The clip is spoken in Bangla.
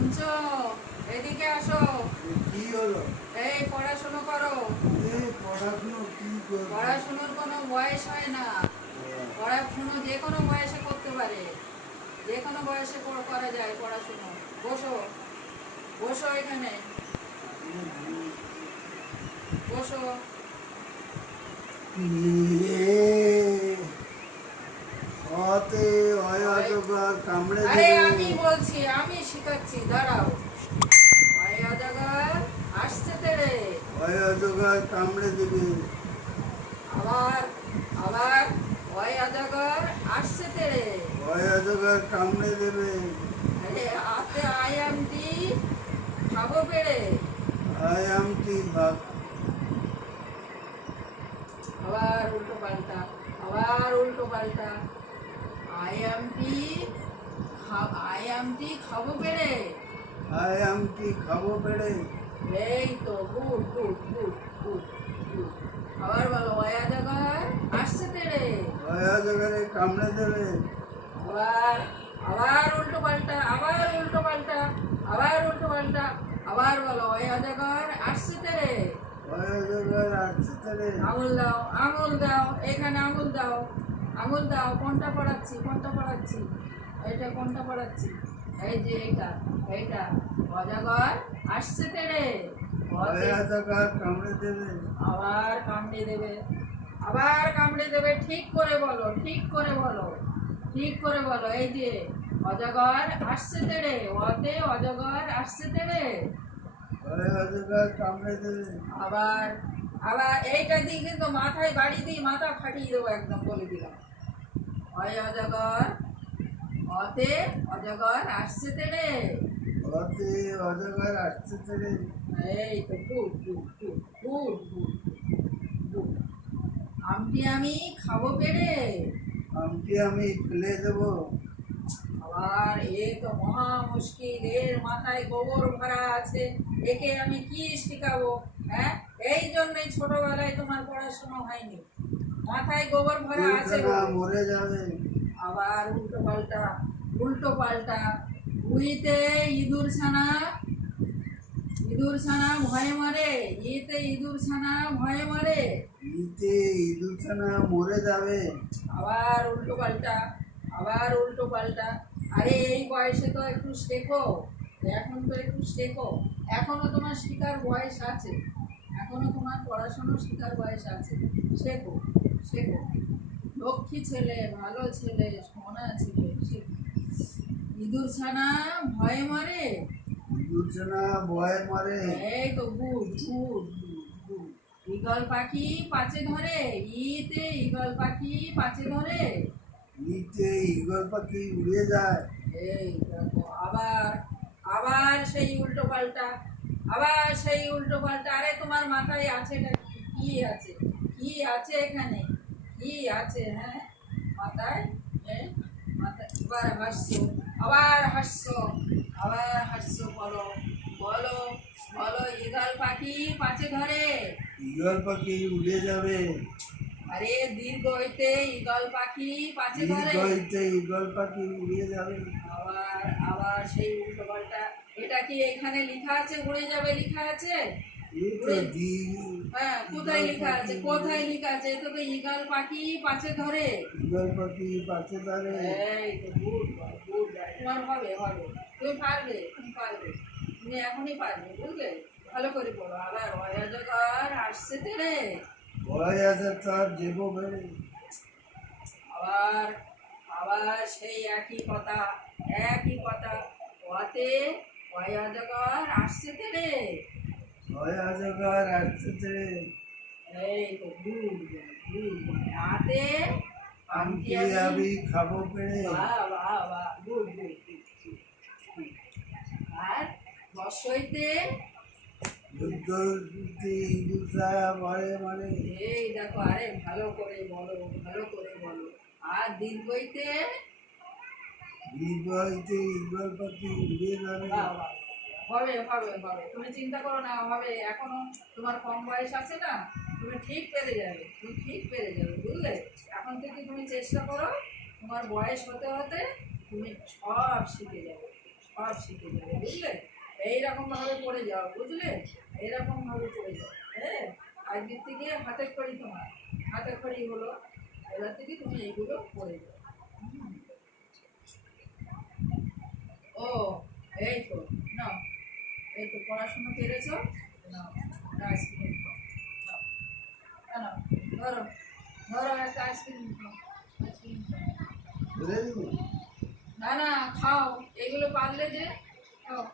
শুনছো? এদিকে আসো। কি হলো? এই পড়াশুনো করো। পড়াশুনো কি করবো? পড়াশুনোর কোনো বয়স হয় না। পড়াশুনো যে কোনো বয়সে করতে পারে, যে কোনো বয়সে করা যায় পড়াশুনো। বসো, বসো এখানে, বসো। অতে অজগর কামড়ে আরে দেবে। আমি বলছি, আমি শিখাচ্ছি, দাঁড়াও। অজাগার আসছে তেরে। অজগর কামড়ে দেবে। আবার আবার অজাগার আসছে তেরে। অজগর কামড়ে দেবে। আরে আতে আইএমডি খাবো পেরে। আই এম টি ভাগ। আবার উল্টো পাল্টা, আবার উল্টো পাল্টা। আইএমপি আইএমটি খাবো পেরে। আই এম টি খাবো পেড়ে। এই তো good good good good good. আবার বলো অজাগার আসছে তেরে। অজগরে কামড়ে দেবে। আবার আবার উল্টো পাল্টা, আবার উল্টো পাল্টা, আবার উল্টো পাল্টা। আবার বলো অজাগার আসছে তেরে। অজগর আসছে তেরে। আঙুল দাও, আঙুল দাও, এখানে আঙুল দাও, আঙুল দাও। কোনটা পড়াচ্ছি, কোনটা পড়াচ্ছি? এইটা কোনটা পড়াচ্ছি? এই যে এইটা, এইটা। অজাগর আসছে তেরে। অজগর কামড়ে দেবে। আবার কামড়ে দেবে, আবার কামড়ে দেবে। ঠিক করে বলো, ঠিক করে বলো, ঠিক করে বলো। এই যে অজগর আসছে তেরে, অতে অজগর আসছে তেরে। অজগর কামড়ে দেবে। আবার আবার এইটা দিয়ে কিন্তু মাথায় বাড়ি দিয়ে মাথা ফাটিয়ে দেবো, একদম বলে দিলাম। অজগর, অতে অজগর আসছে তেরে। অতে অজগর আসছে তেরে। এই তো good good good good good good. আমটি আমি খাবো পেরে। আমটি আমি ফেলে দেবো। আবার এ তো মহা মুশকিল, এর মাথায় গোবর ভরা আছে, একে আমি কি শেখাবো? হ্যাঁ, এই জন্যই ছোটবেলায় তোমার পড়াশোনা হয়নি, মাথায় গোবর ভরা আছে না বলে। মরে যাবে। আবার উল্টো পাল্টা, উল্টো পাল্টা। উইতে ইঁদুর ছানা, ইঁদুর ছানা ভয়ে মরে। ইতে ইঁদুর ছানা ভয়ে মরে। ইতে ইঁদুরছানা মরে যাবে। আবার উল্টো পাল্টা, আবার উল্টো পাল্টা। আরে এই বয়সে তো একটু শেখো, এখন তো একটু শেখো। এখনো তোমার শেখার বয়স আছে, এখনো তোমার পড়াশোনা শেখার বয়স আছে। শেখো, শেখো। লক্ষ্মী ছেলে, ভালো ছেলে, সোনা ছেলে, শেখো। ইঁদুর ছানা ভয়ে মরে। ইঁদুরছানা ভয়ে মরে। এই তো গুড গুড গুড। ঈগল পাখি পাচে ধরে। ইতে ঈগল পাখি পাচে ধরে। নিচে ঈগল পাখি উড়ে যায়। এই দেখো, আবার আবার সেই উল্টো পাল্টা, আবার সেই উল্টো পাল্টা। আরে তোমার মাথায় আছেটা কি? কি আছে? কি আছে এখানে? কি আছে? হ্যাঁ, মাথায়, হ্যাঁ, মাথায়। এবার হাসছো, আবার হাসছো, আবার হাসছো। বলো বলো বলো। ঈগল পাখি পাচে ধরে। ঈগল পাখি উড়ে যাবে। আরে দীর্ঘ হইতে ঈগল পাখি পাচে ধরে। দীর্ঘইতে ঈগল পাখি উড়ে যাবে। আবার আবার সেই উল্টো পাল্টা। এটা কি এখানে লেখা আছে উড়ে যাবে লেখা আছে? এই তো হ্যাঁ, কোথায় লেখা আছে? কোথায় লেখা আছে? এটা তো ঈগল পাখি পাচে ধরে। ঈগল পাখি পাশে ধরে। এই তো গুড বয়, গুড বয়। তোমার হবে হবে, তুমি পারবে, তুমি পারবে, তুমি এখনই পারবে, বুঝলে? ভালো করে পড়ো। আবার অজগর আসছে তেরে। ভয় আছে তার দেবো বেড়ে। আবার আবার সেই একই কথা, একই কথা। ওতে অজগর আসছে তেরে। ভয় অজগর আসছে। এই তো গুড গুড। আতে আমটি আমি খাবো পেড়ে। বাহ বাহ বাহ, গুড গুড গুড। আর বসইতে। যুদ্ধ ইঁদুরছা মরে মরে। এই দেখো, আরে ভালো করে বলো, ভালো করে বলো। আর দীর্ঘইতে। দীর্ঘইতে ঈগল পাখি উড়ে যাবে। বাহ বাহ, হবে হবে হবে, তুমি চিন্তা করো না, হবে। এখনো তোমার কম বয়স আছে না, তুমি ঠিক পেরে যাবে, তুমি ঠিক পেরে যাবে, বুঝলে? এখন থেকে তুমি চেষ্টা করো, তোমার বয়স হতে হতে তুমি সব শিখে যাবে, সব শিখে দেবে, বুঝলে? এইরকম ভাবে পড়ে যাও, বুঝলে? এইরকম ভাবে পড়ে যাও, হ্যাঁ? আজকের থেকে হাতের খড়ি তোমার, হাতের খড়ি হলো, এবার থেকে তুমি এইগুলো পড়ে যাও। হুম। ও, এই তো, নাও, এই তো পড়াশোনা পেরেছো, নাও, আইসক্রিম খাও, নাও, নাও, ধরো, ধরো একটা আইসক্রিম খাও, আইসক্রিম খাও। বুঝে দিবি? না না, খাও, এগুলো পারলে যে খাও।